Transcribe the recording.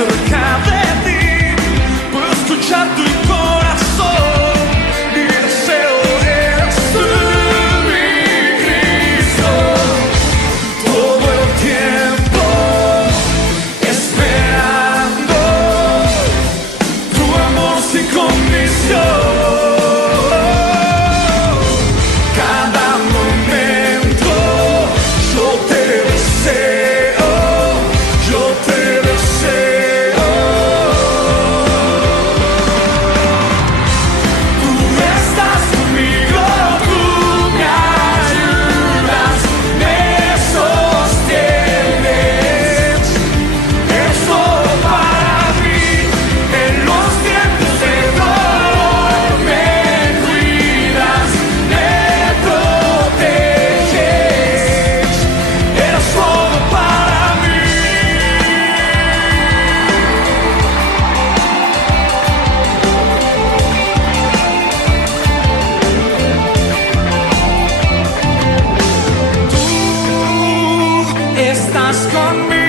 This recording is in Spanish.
cerca de ti, puedo escuchar tu corazón. Mi deseo eres tú, mi Cristo. Todo el tiempo esperando tu amor sin condición. Cada momento yo te deseo, yo te deseo. Tú estás conmigo, tú me ayudas, me sostienes. Es todo para mí en los tiempos de dolor. Me cuidas, me proteges. Eres todo para mí. Tú estás conmigo.